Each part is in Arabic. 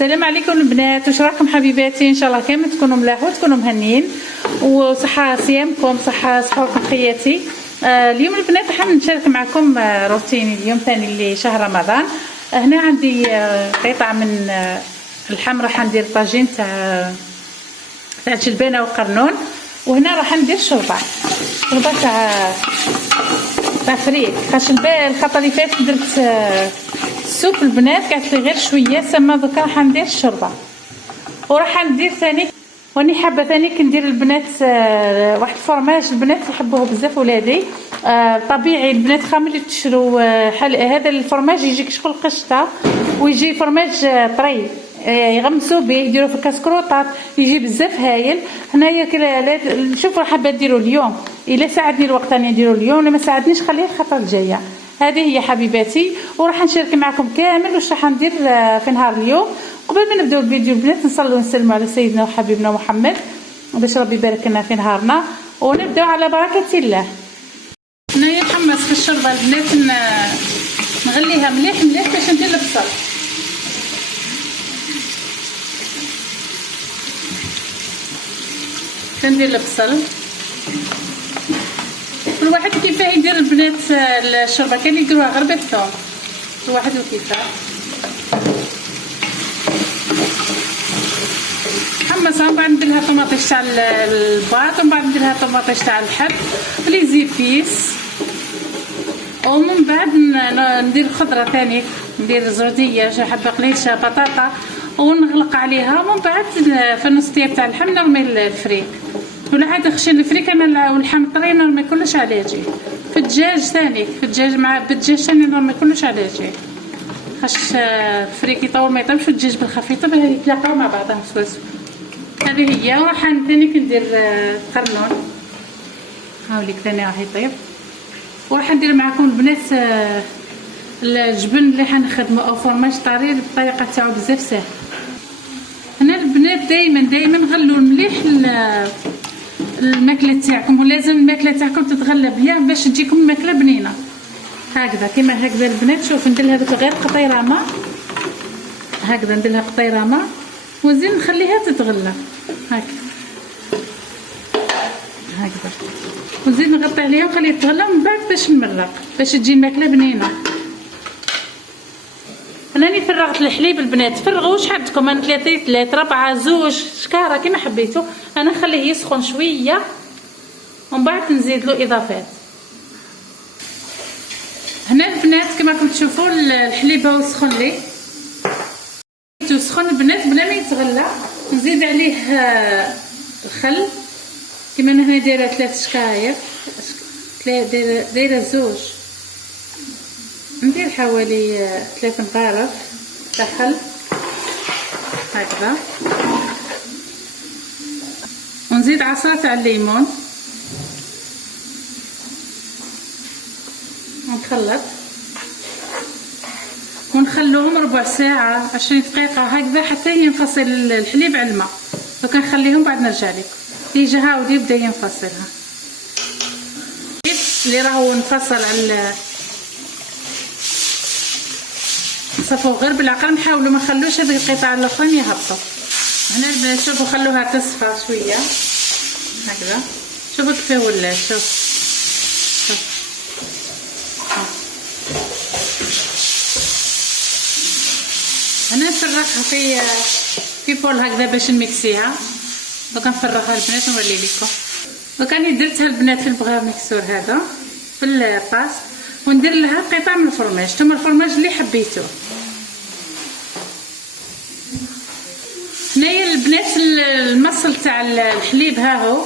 السلام عليكم البنات، واش راكم حبيباتي؟ ان شاء الله كامل تكونوا ملاح وتكونوا مهنيين وصحه صيامكم، صحه سحوركم خياتي. اليوم البنات راح نشارك معكم روتيني اليوم ثاني لشهر رمضان. هنا عندي قطع من اللحم، راح ندير طاجين تاع جلبانه وقرنون، وهنا راح ندير شوربه تاع فريك. خاش الخطه اللي فاتت درت السوب البنات، قالت لي غير شويه سما، دوكا راح ندير الشوربه. وراح ندير ثاني واني حابه ثاني كندير البنات واحد الفرماج البنات يحبوه بزاف ولادي، طبيعي البنات خامل اللي تشرو هذا الفرماج يجيك شغل قشطه، ويجي فرماج طري يغمسوا به يديروا في الكاسكروطات، يجي بزاف هايل. هنايا شوف حابه نديرو اليوم، الا ساعدني الوقت راني نديرو اليوم، لما ساعدنيش خليه الخطره الجايه. هذه هي حبيباتي، وراح نشارك معكم كامل واش راح ندير في نهار اليوم. قبل ما نبداو الفيديو البنات نصلوا ونسلموا على سيدنا وحبيبنا محمد باش ربي يبارك لنا في نهارنا، ونبداو على بركه الله. هنايا نحمص في الشوربه البنات، نغليها مليح باش ندير البصل. كندير البصل، كل واحد كيفاه يدير البنات الشوربه، كان يديروها غير بالثوم، كل واحد وكيفاه. حمصها، من بعد ندير لها طوماطيش تاع الباط، ومن بعد ندير لها طوماطيش تاع الحب، لي زيبيس، ومن بعد ندير خضره ثاني، ندير زرديه، حبه قليشه، بطاطا، ونغلق عليها. ومن بعد في النص ديال تاع اللحم نرمي الفريك، ولا عاد خشن الفريك انا واللحم طري نرمي كلش على يجي. في الدجاج ثاني، في الدجاج مع بالدجاج ثاني نرمي كلش على يجي، خاش الفريك يطول ما يطيبش والدجاج بالخفيف يطيب يتلاقاو مع بعضهم سواسو. هذه هي. وراح ثاني كندير قرنون، هاوليك ثاني راح يطيب. وراح ندير معكم البنات الجبن اللي حنخدمه او فرماج طري بالطريقه تاعو بزاف سهل. هنا البنات دائما غلوا مليح الماكله تاعكم، ولازم الماكله تاعكم تتغلى بيان باش تجيكم ماكله بنينه هكذا كيما هكذا البنات. شوف ندير لها غير قطيره ماء هكذا، ندير لها قطيره ماء ونزيد نخليها تتغلى هكذا، ونزيد نغطي عليها ونخليها تتغلى من بعد باش نمرق باش تجي الماكله بنينه. راني فرغت الحليب البنات، فرغوا واش حبتكم، انا 3 لتر 4 2 شكاره كيما حبيتوا. انا نخليه يسخن شويه ومن بعد نزيد له اضافات. هنا البنات كما راكم تشوفوا الحليب هو سخن لي، سخن البنات بلا ما يتغلى. نزيد عليه الخل كيما انا هنا دايره 3 شكاير، دايره 2، ندير حوالي 3 مغارف تاع خل هكذا، ونزيد عصره تاع الليمون ونخلط، ونخلوهم ربع ساعه 20 دقيقه هكذا حتى ينفصل الحليب على الماء. دوكا نخليهم بعد نرجع لكم. يجي هاودي يبدا ينفصلها، اللي راهو انفصل على صفوا غير بالعقل، نحاولوا ما نخلوش هذه القطع الاخرين يهبطوا. هنا البنات شوفوا خلوها تصفى شويه هكذا، شوفوا كيف ولات. شوف هنا نفرغها في بول هكذا باش نميكسيها. دوكا نفرغها البنات نوري لكم. دوكا راني درتها البنات في البغا ميكسور هذا في الطاس، وندير لها قطع من الفرماج، نتوما الفرماج اللي حبيتوه. هنايا البنات المصل تاع الحليب ها هو،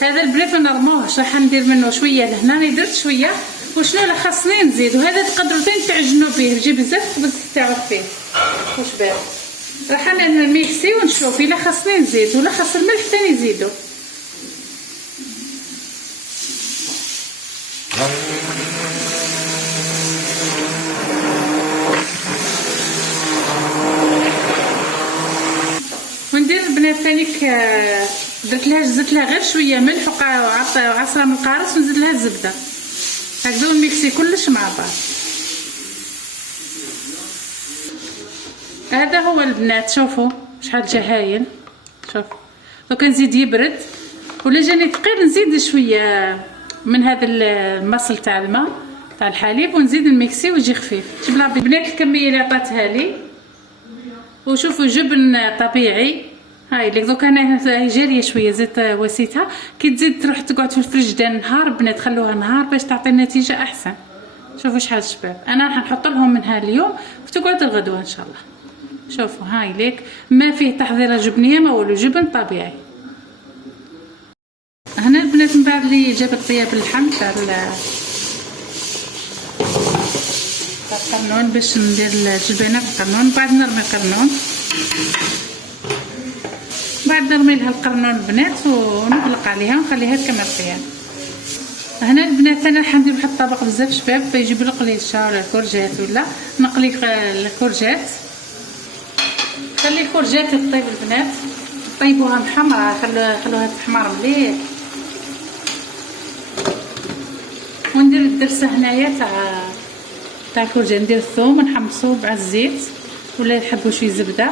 هذا البنات ما نرموهش، راح ندير منه شويه لهنا. راني درت شويه، وشنو لا خاصني نزيد، وهذا تقدروا تعجنوا به، يجي بزاف خبز تاعو خفيف واش باه. راح نميكسي ونشوف الا خاصني نزيد، ولا خاص الملح ثاني نزيدو. وندير البنات ثاني زدت لها غير شويه ملح وعصره من القارص، ونزيد لها الزبده هكذا، ونميكسي كلش مع بعض. هذا هو البنات، شوفوا شحال جا هايل. شوف دوكا نزيد يبرد، ولا جاني ثقيل نزيد شويه من هذا المصل تاع الماء تاع الحليب ونزيد الميكسي ويجي خفيف. شوف البنات الكميه اللي عطاتها لي، وشوفوا جبن طبيعي. هاي لك دوكا انا هي جاريه شويه زدت وسيتها. كي تزيد تروح تقعد في الفريجدان نهار بنات، خلوها نهار باش تعطي نتيجه احسن. شوفوا شحال شباب، انا راح نحط لهم منها اليوم وتقعد الغدوه ان شاء الله. شوفوا هاي ليك ما فيه تحضيره جبنيه ما والو، جبن طبيعي. هنا البنات من بعد لي جابت طياب اللحم تاع القرنون باش ندير الجبنه في القرنون. بعد نرمي القرنون، بعد نرمي لها القرنون البنات ونغلق عليها ونخليها كما الطياب. هنا البنات انا راح ندير واحد الطبق بزاف شباب يجيب له قليشه ولا كورجات، ولا نقلي الكورجات. خلي الكورجات تطيب البنات، طيبوها محمره، خلوها تحمر مليح. وندير الدرسه هنايا تاع الكورجات، ندير الثوم ونحمصو مع الزيت ولا يحبوا شي زبده،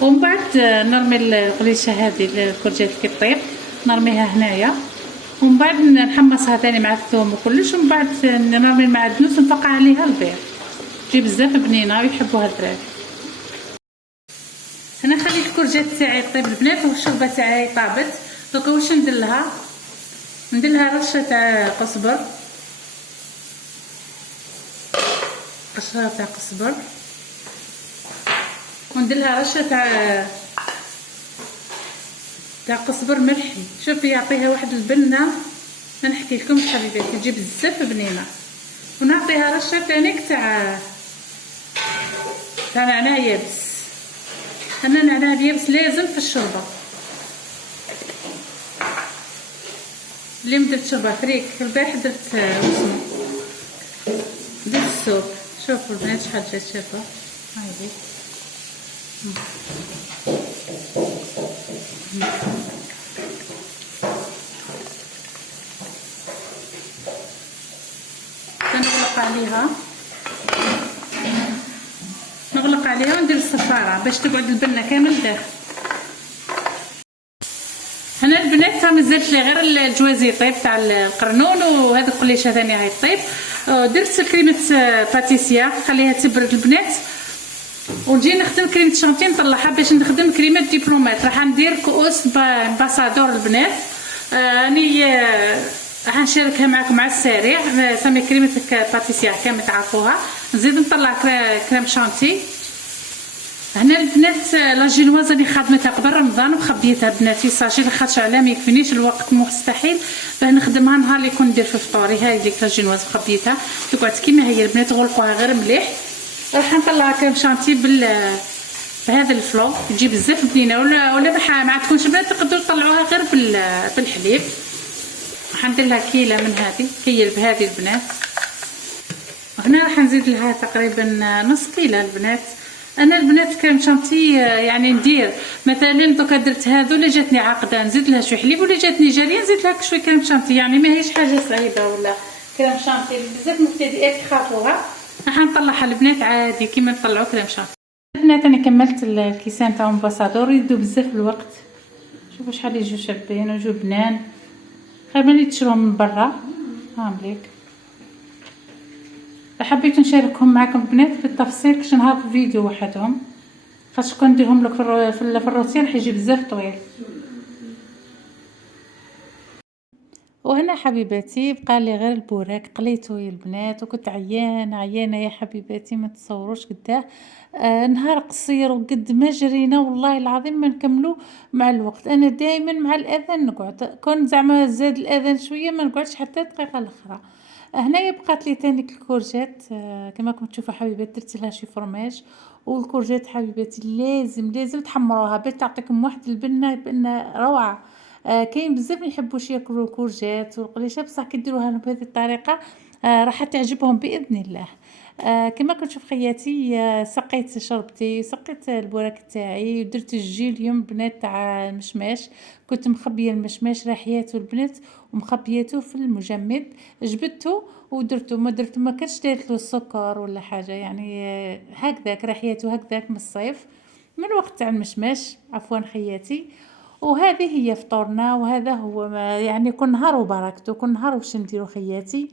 ومن بعد نرمي القليشه هذه الكورجات كي طيب نرميها هنايا، ومن بعد نحمصها ثاني مع الثوم وكلش، ومن بعد نرمي المعدنوس ونفقع عليها البيض. تجي بزاف بنينه ويحبوها الدراري. انا خليت الكورجات تاعي طيب البنات والشوربه تاعي طابت. دوكا واش ندير لها؟ ندير لها رشه تاع قزبر، قشره تاع قزبر، وندير لها رشه تاع قزبر ملحي. شوفي يعطيها واحد البنه ما نحكي لكمش حبيباتي، تجي بزاف بنينه. ونعطيها رشه ثاني تاع نعناع يابس. انا النعناع اليابس لازم في الشوربه. اليوم درت شوربه فريك، البارح درت وسمو درت السوب. شوفوا البنات شحال جات شابه. هاي نغلق عليها وندير الصفاره باش تقعد البنه كامل داخل. هنا البنات مازالت لي غير الجوازي طيب تاع القرنون، وهذا القليشه ثاني غير طيب. درت كريمه باتيسيا خليها تبرد البنات، ونجي نخدم كريمه شانتي نطلعها باش نخدم كريمه دبلومات. راح ندير كؤوس باسادور البنات، راني راح نشاركها معكم على السريع. سمي كريمه باتيسيا كامل تعرفوها. نزيد نطلع كريم شانتي. هنا البنات لاجينواز راني خادمتها قبل رمضان وخبيتها بناتي ساشي لخاطش على ما يكفينيش الوقت مستحيل باه نخدمها نهار اللي كون ندير في فطوري. هاي ديك لاجينواز خبيتها تقعد كيما هي البنات، غلقوها غير مليح. راح نطلع كريم شانتي بهذا الفلو، تجي بزاف بنينه. ولا ما تكونش بنات تقدروا تطلعوها غير بالحليب. راح ندير لها كيله من هذه كيل بهذه البنات. وهنا راح نزيد لها تقريبا نص كيله البنات. انا البنات كريم شانتي يعني ندير مثلا دوكا درت هذو اللي جاتني عاقده نزيد لها شويه حليب، ولا جاتني جاريه نزيد لها شويه كريم شانتي. يعني ما هيش حاجه صعيبه ولا كريم شانتي بزاف مبتدئات يخافوها. راح نطلعها البنات عادي كيما نطلعوا كريم شانتي. البنات انا كملت الكيسان تاع امباسادور، يدو بزاف الوقت. شوفوا شحال يجوا شابين ويجوا بنان، خير ملي تشروهم من برا. ها مليك حبيت نشاركهم معكم البنات بالتفصيل كش نهار في فيديو وحدهم، خاطش كون نديرهم لك في الروتين راح يجي بزاف طويل. وهنا حبيباتي بقى لي غير البوراك قليته يا البنات، وكنت عيانه يا حبيباتي ما تصوروش قداه. نهار قصير وقد ما جرينا والله العظيم ما نكملو مع الوقت. انا دائما مع الاذان نقعد، كون زعما زاد الاذان شويه ما نقعدش حتى دقيقه الاخرى. هنايا بقات لي تاني الكورجات كما راكم تشوفوا حبيبات، درت لها شي فرماج. والكورجات حبيباتي لازم تحمروها باش تعطيكم واحد البنه روعه. كاين بزاف ما يحبوش ياكلوا الكورجات والقليشه، بصح كي ديروها بهذه الطريقه راح تعجبهم باذن الله. كما كنشوف خياتي سقيت شربتي، سقيت البوراك تاعي، ودرت الجي اليوم البنات تاع المشماش. كنت مخبية المشماش ريحياتو البنات ومخبياتو في المجمد. جبدتو ودرتو، ما كانش دايرت له السكر ولا حاجة، يعني هكذاك ريحياتو هكذاك من الصيف، من وقت تاع المشماش، عفوا خياتي. وهذه هي فطورنا، وهذا هو ما يعني كل نهار وبركته، كل نهار واش نديرو خياتي.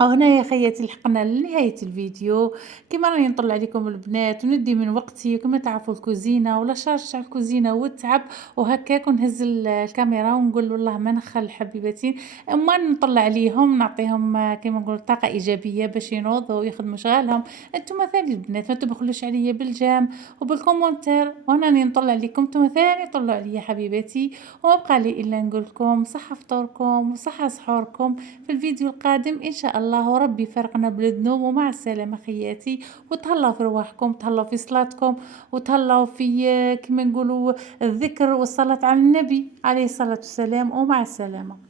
وهنايا خياتي لحقنا لنهاية الفيديو. كيما راني نطلع عليكم البنات وندي من وقتي، وكما تعرفوا الكوزينة ولا شارج تاع الكوزينة والتعب، وهكاك ونهز الكاميرا ونقول والله ما نخل حبيباتي، اما نطلع عليهم نعطيهم كيما نقول طاقة ايجابية باش ينوضوا ويخدموا شغالهم. انتم ثاني البنات ما تبخلوش عليا بالجام وبالكومنتير، وانا راني نطلع عليكم انتم ثاني طلعوا عليا حبيباتي. وما بقى لي الا نقول لكم صحة فطوركم وصحة سحوركم في الفيديو القادم ان شاء الله، وربي يفرقنا بالذنوب. ومع السلامة خياتي، وتهلاو في رواحكم، تهلاو في صلاتكم، وتهلاو في كما نقولوا الذكر والصلاة على النبي عليه الصلاة والسلام. ومع السلامة.